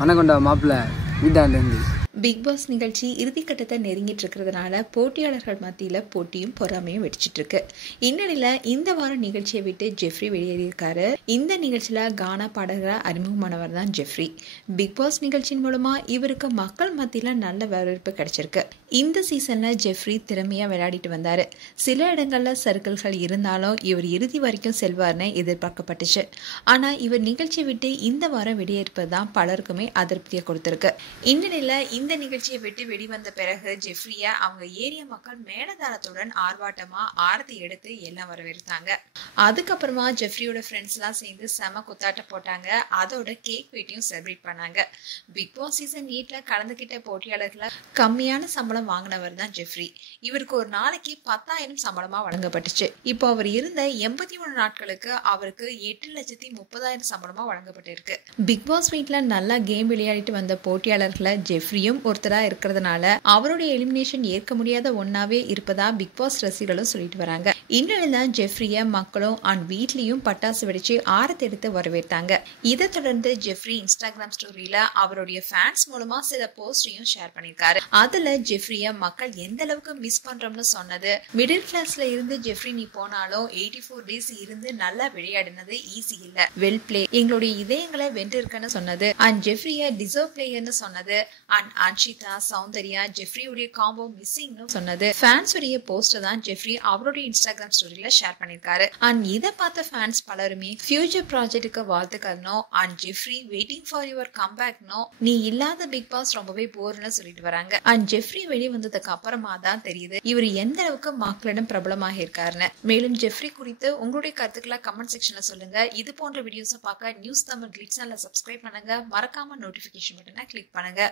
வணக்கம்டா மாப்பிள்ள வீட்டாண்டேந்து. Big pass நிகழ்ச்சி இறுதிக்கட்டத்தை நெருங்கிட்டு இருக்கிறதுனால போட்டியாளர்கள் மத்தியில் போட்டியும் பொறாமையும் வெடிச்சிட்டு இருக்கு. இந்நிலையில இந்த வாரம் நிகழ்ச்சியை விட்டு ஜெஃப்ரி வெளியேறியிருக்காரு. இந்த நிகழ்ச்சியில கானா பாடகராக அறிமுகமானவர் தான் ஜெஃப்ரி. பிக் பாஸ் நிகழ்ச்சியின் மூலமா இவருக்கு மக்கள் மத்தியில நல்ல வரவேற்பு கிடைச்சிருக்கு. இந்த சீசன்ல ஜெஃப்ரி திறமையா விளையாடிட்டு வந்தாரு. சில இடங்கள்ல சர்க்கிள்கள் இருந்தாலும் இவர் இறுதி வரைக்கும் செல்வார்னு எதிர்பார்க்கப்பட்டுச்சு. ஆனா இவர் நிகழ்ச்சியை விட்டு இந்த வாரம் வெளியேற்பது தான் பலருக்குமே அதிருப்தியை கொடுத்திருக்கு. இந்நிலையில இந்த நிகழ்ச்சியை விட்டு வெளிவந்த பிறகு ஜெஃப்ரிய அவங்க ஏரியா மக்கள் மேலதாளத்துடன் ஆர்ப்பாட்டமா ஆரத்தி எடுத்து எல்லாம் வரவேற்றாங்க. அதுக்கப்புறமா ஜெஃப்ரியோட ஃப்ரெண்ட்ஸ் எல்லாம் சேர்ந்து செம குத்தாட்ட போட்டாங்க. அதோட கேக் வெட்டியும் செலிப்ரேட் பண்ணாங்க. பிக் பாஸ் சீசன் 8ல கலந்துகிட்ட போட்டியாளர்களை கம்மியான சம்பளம் வாங்கினவர் தான் ஜெஃப்ரி. இவருக்கு ஒரு நாளைக்கு 10,000 சம்பளமா வழங்கப்பட்டுச்சு. இப்போ அவர் இருந்த 81 நாட்களுக்கு அவருக்கு 8,30,000 சம்பளமா வழங்கப்பட்டிருக்கு. பிக் பாஸ் வீட்ல நல்லா கேம் விளையாடிட்டு வந்த போட்டியாளர்களை ஜெஃப்ரியும் ஒருத்தரா இருக்கிறதுனால அவருடைய எலிமினேஷன் ஏற்க முடியாத ஒன்னாவே இருப்பதா பிக் பாஸ் ரசிகர்களும் சொல்லிட்டு வராங்க. இந்நிலையில்தான் ஜெஃப்ரிய மக்களும் வீட்லயும் பட்டாசு வெடிச்சு ஆரத்தி எடுத்து வரவேற்றாங்க. இதை தொடர்ந்து ஜெஃப்ரி இன்ஸ்டாகிராம் ஸ்டோரியில அவருடைய ஃபேன்ஸ் மூலமா சில போஸ்டையும் ஷேர் பண்ணிருக்காரு. அதுல ஜெஃப்ரிய மக்கள் எந்த அளவுக்கு மிஸ் பண்றோம்னு சொன்னது, மிடில் கிளாஸ்ல இருந்து ஜெஃப்ரி நீ போனாலும் 84 டேஸ் இருந்து நல்லா விளையாடினது ஈஸி இல்ல, வெல் பிளே, எங்களுடைய இதயங்களை வென்றிருக்குன்னு சொன்னது, அண்ட் ஜெஃப்ரிய டிசர்வ் பிளேயர்னு சொன்னது, அண்ட் அன்ஷிதா சௌந்தர்யா ஜெஃப்ரியுடைய காம்போ மிஸ்ஸிங்னு சொன்னது. ஃபேன்ஸ் உடைய போஸ்டர் தான் ஜெஃப்ரி அவருடைய இன்ஸ்டாகிராம் ஸ்டோரியில ஷேர் பண்ணிருக்காரு. அண்ட் இதை பார்த்த ஃபேன்ஸ் பலருமே ஃபியூச்சர் ப்ராஜெக்ட்டுக்கு வாழ்த்துக்கள்னோ and Jeffrey waiting for your கம்பேக்னோ, நீ இல்லாத பிக் பாஸ் ரொம்பவே போர்னு சொல்லிட்டு வராங்க. அண்ட் ஜெஃப்ரி வெளியே வந்ததுக்கு அப்புறமா தான் தெரியுது இவர் எந்த அளவுக்கு மக்களிடம் பிரபலமாக இருக்காருன்னு. மேலும் ஜெஃப்ரி குறித்து உங்களுடைய கருத்துக்களை கமெண்ட் செக்ஷன்ல சொல்லுங்க. இது போன்ற வீடியோஸை பார்க்க நியூஸ் தமிழ் கிளிட்ஸ் சேனலை சப்ஸ்கிரைப் பண்ணுங்க. மறக்காம நோட்டிபிகேஷன் பட்டனை கிளிக் பண்ணுங்க.